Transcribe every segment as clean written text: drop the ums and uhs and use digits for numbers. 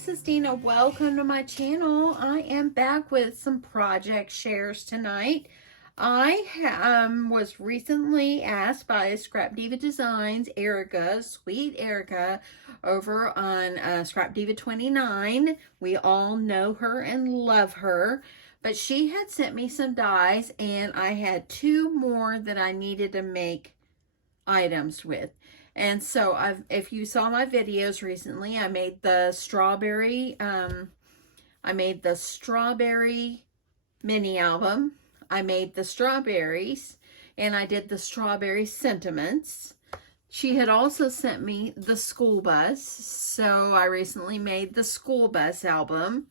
this is Deanna. Welcome to my channel. I am back with some project shares tonight. I was recently asked by Scrapdiva Designs, Erica, sweet Erica, over on Scrapdiva 29. We all know her and love her. But she had sent me some dies, and I had two more that I needed to make items with. And so if you saw my videos recently, I made the strawberry mini album. I made the strawberries, and I did the strawberry sentiments. She had also sent me the school bus, so I recently made the school bus album.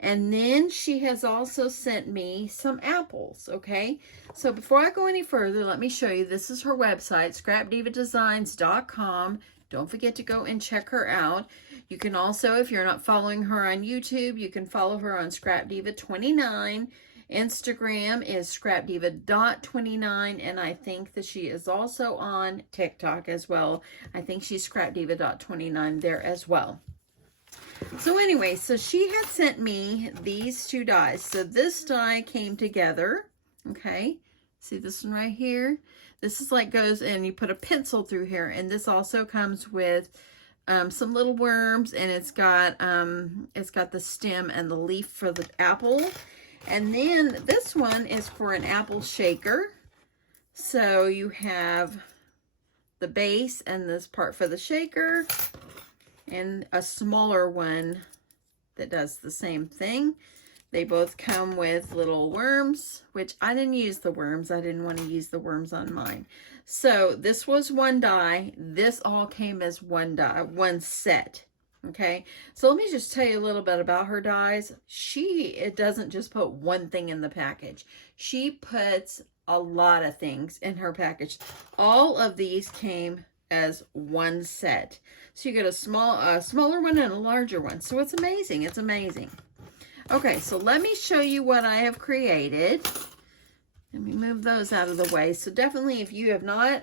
And then she has also sent me some apples, okay? So before I go any further, let me show you. This is her website, scrapdivadesigns.com. Don't forget to go and check her out. You can also, if you're not following her on YouTube, you can follow her on Scrapdiva29. Instagram is scrapdiva.29, and I think that she is also on TikTok as well. I think she's scrapdiva.29 there as well. So anyway, so she had sent me these two dies. So this die came together, okay? See this one right here? This is like goes and you put a pencil through here, and this also comes with some little worms, and it's got the stem and the leaf for the apple. And then this one is for an apple shaker. So you have the base and this part for the shaker, and a smaller one that does the same thing. They both come with little worms, which I didn't use the worms. I didn't want to use the worms on mine. So this was one die. This all came as one die, one set. Okay, so let me just tell you a little bit about her dies. It doesn't just put one thing in the package. She puts a lot of things in her package. All of these came as one set. So you get a smaller one and a larger one. So it's amazing. It's amazing. Okay, so let me show you what I have created. Let me move those out of the way. So definitely, if you've not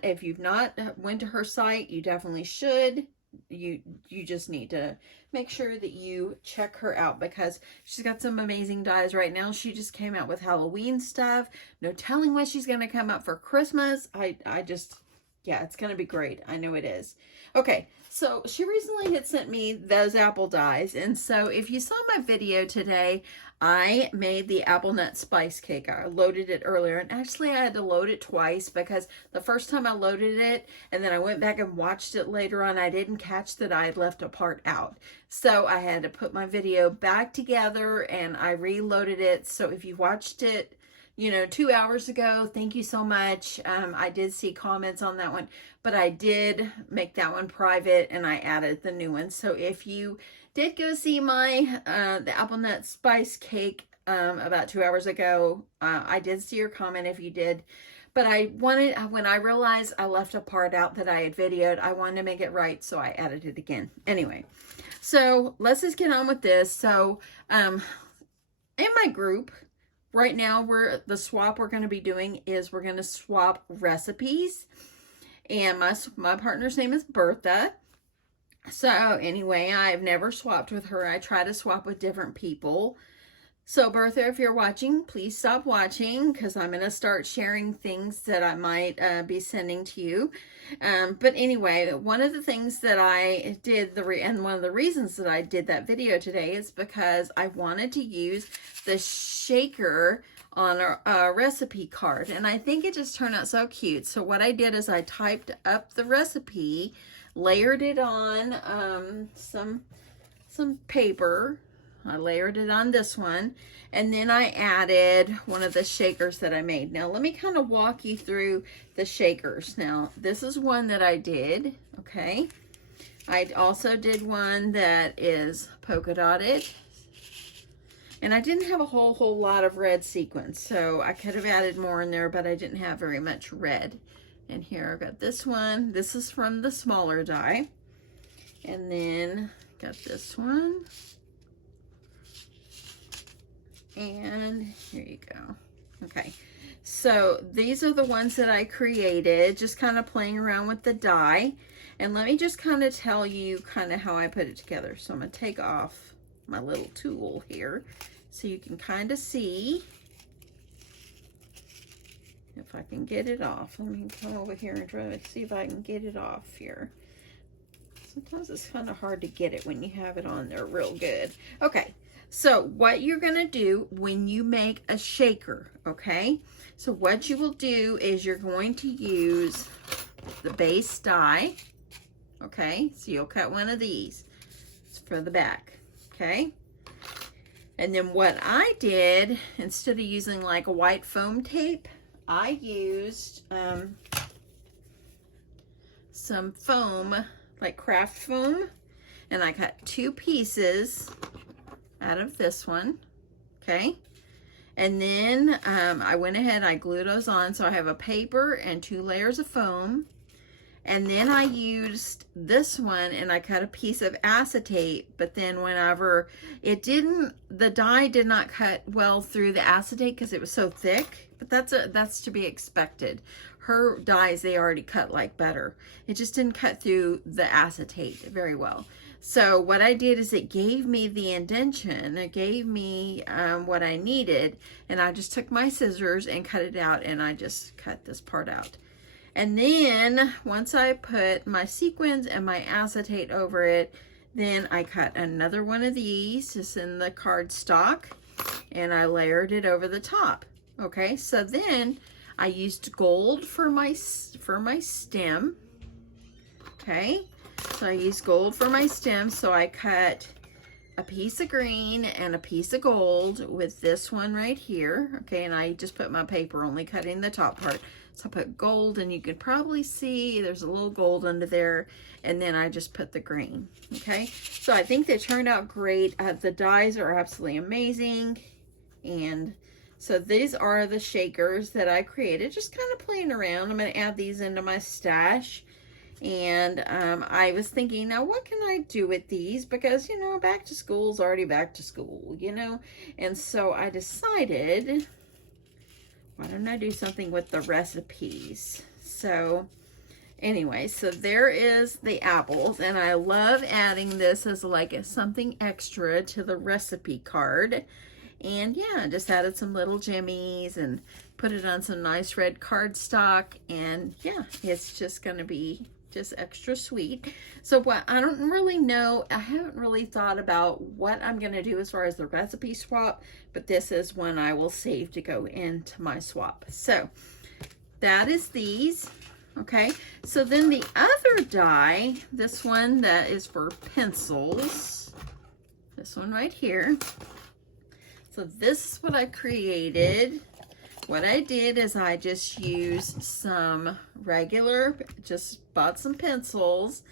went to her site, you definitely should. You just need to make sure that you check her out, because she's got some amazing dies right now. She just came out with Halloween stuff. No telling what she's going to come up for Christmas. Yeah, it's going to be great. I know it is. Okay, so she recently had sent me those apple dies. And so if you saw my video today, I made the apple nut spice cake. I loaded it earlier. And actually, I had to load it twice, because the first time I loaded it, and then I went back and watched it later on, I didn't catch that I had left a part out. So I had to put my video back together, and I reloaded it. So if you watched it, 2 hours ago, thank you so much. I did see comments on that one, but I did make that one private, and I added the new one. So if you did go see my the apple nut spice cake about 2 hours ago, I did see your comment if you did. But when I realized I left a part out that I had videoed, I wanted to make it right, so I added it again. Anyway, so let's just get on with this. So in my group, right now, the swap we're going to be doing is we're going to swap recipes. And my partner's name is Bertha. So anyway, I've never swapped with her. I try to swap with different people. So Bertha, if you're watching, please stop watching, because I'm going to start sharing things that I might be sending to you. But anyway, one of the things that I did, and one of the reasons that I did that video today, is because I wanted to use the shaker on a recipe card. And I think it just turned out so cute. So what I did is I typed up the recipe, layered it on some paper. I layered it on this one, and then I added one of the shakers that I made. Now, let me kind of walk you through the shakers. Now, this is one that I did, okay? I also did one that is polka dotted, and I didn't have a whole lot of red sequins, so I could have added more in there, but I didn't have very much red. And here I've got this one. This is from the smaller die, and then got this one. And here you go. Okay, so these are the ones that I created, just kind of playing around with the die. And let me just kind of tell you kind of how I put it together. So I'm going to take off my little tool here so you can kind of see. If I can get it off. Let me come over here and try to see if I can get it off here. Sometimes it's kind of hard to get it when you have it on there real good. Okay, so what you're going to do when you make a shaker, okay? So what you will do is you're going to use the base die, okay? So you'll cut one of these. It's for the back, okay? And then what I did, instead of using like a white foam tape, I used some foam, like craft foam, and I cut 2 pieces out of this one, okay? And then I went ahead and I glued those on, so I have a paper and 2 layers of foam. And then I used this one and I cut a piece of acetate, but then whenever it didn't, the die did not cut well through the acetate because it was so thick, but that's to be expected. Her dies, they already cut like butter. It just didn't cut through the acetate very well. So what I did is it gave me the indentation, it gave me what I needed, and I just took my scissors and cut it out, and I just cut this part out. And then once I put my sequins and my acetate over it, then I cut another one of these just in the cardstock and I layered it over the top. Okay, so then I used gold for my stem. Okay, so I used gold for my stem, so I cut a piece of green and a piece of gold with this one right here. Okay, and I just put my paper, only cutting the top part. So I put gold, and you can probably see there's a little gold under there, and then I just put the green. Okay, so I think they turned out great. The dies are absolutely amazing, and so these are the shakers that I created, just kind of playing around. I'm going to add these into my stash, and I was thinking, now what can I do with these, because you know, back to school is already back to school, you know, and so I decided, why don't I do something with the recipes? So anyway, so there is the apples, and I love adding this as like something extra to the recipe card. And yeah, just added some little jimmies and put it on some nice red cardstock, and yeah, it's just going to be just extra sweet. So what, I don't really know, I haven't really thought about what I'm going to do as far as the recipe swap, but this is one I will save to go into my swap. So that is these. Okay, so then the other die, this one that is for pencils, this one right here. So this is what I created. What I did is I just used some regular, just bought some pencils,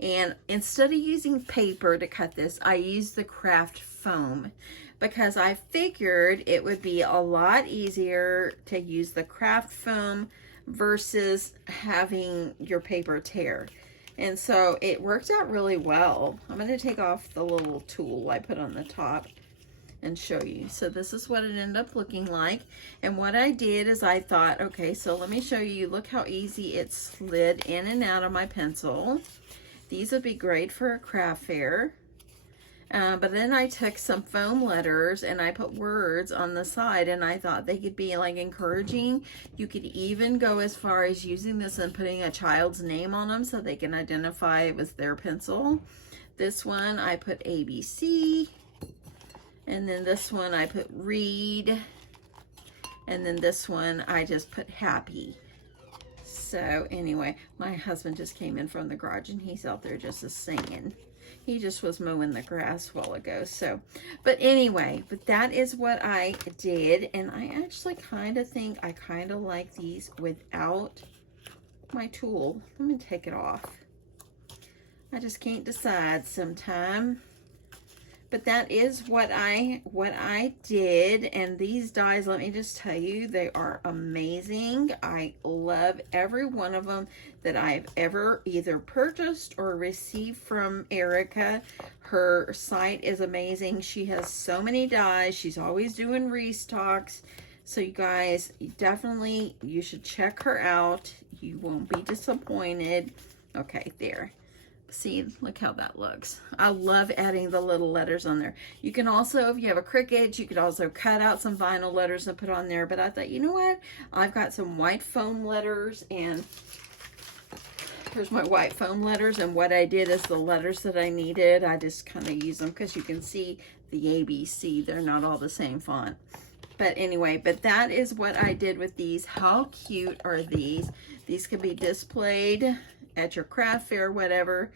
and instead of using paper to cut this, I used the craft foam because I figured it would be a lot easier to use the craft foam versus having your paper tear. And so it worked out really well. I'm going to take off the little tool I put on the top and show you. So this is what it ended up looking like. And what I did is I thought, okay, so let me show you, look how easy it slid in and out of my pencil. These would be great for a craft fair. But then I took some foam letters and I put words on the side, and I thought they could be like encouraging. You could even go as far as using this and putting a child's name on them so they can identify it was their pencil. This one I put ABC. And then this one I put read, and then this one I just put happy. So anyway, my husband just came in from the garage and he's out there just singing. He just was mowing the grass a while ago. So, but anyway, but that is what I did, and I actually kind of think I kind of like these without my tool. Let me take it off. I just can't decide sometimes. But that is what I did, and these dies, let me just tell you, they are amazing. I love every one of them that I've ever either purchased or received from Erica. Her site is amazing. She has so many dies. She's always doing restocks. So you guys, definitely, you should check her out. You won't be disappointed. Okay, there. See, look how that looks. I love adding the little letters on there. You can also, if you have a Cricut, you could also cut out some vinyl letters and put on there. But I thought, you know what? I've got some white foam letters, and here's my white foam letters. And what I did is the letters that I needed, I just kind of use them because you can see the ABC. They're not all the same font. But anyway, but that is what I did with these. How cute are these? These can be displayed at your craft fair, whatever,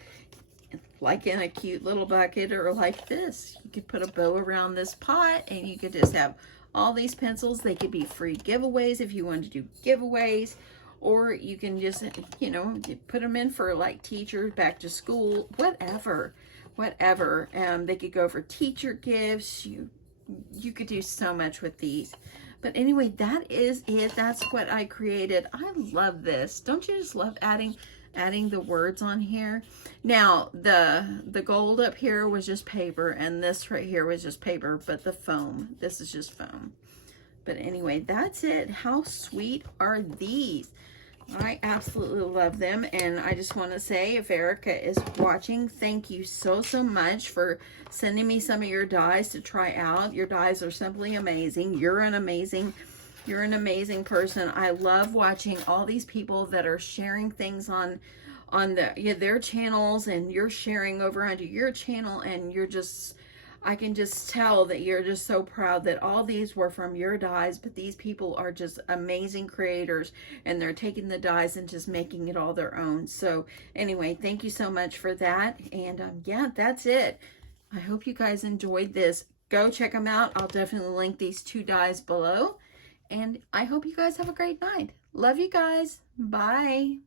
like in a cute little bucket, or like this. You could put a bow around this pot and you could just have all these pencils. They could be free giveaways if you want to do giveaways, or you can just, you know, put them in for like teachers, back to school, whatever. They could go for teacher gifts. You could do so much with these. But anyway, that is it. That's what I created. I love this. Don't you just love adding the words on here? Now, the gold up here was just paper, and this right here was just paper, but the foam, this is just foam. But anyway, that's it. How sweet are these? I absolutely love them, and I just want to say, if Erica is watching, thank you so much for sending me some of your dies to try out. Your dies are simply amazing. You're an amazing person. I love watching all these people that are sharing things on their channels, and you're sharing over onto your channel, and you're just, I can just tell that you're just so proud that all these were from your dies. But these people are just amazing creators, and they're taking the dies and just making it all their own. So anyway, thank you so much for that. And yeah, that's it. I hope you guys enjoyed this. Go check them out. I'll definitely link these 2 dies below. And I hope you guys have a great night. Love you guys. Bye.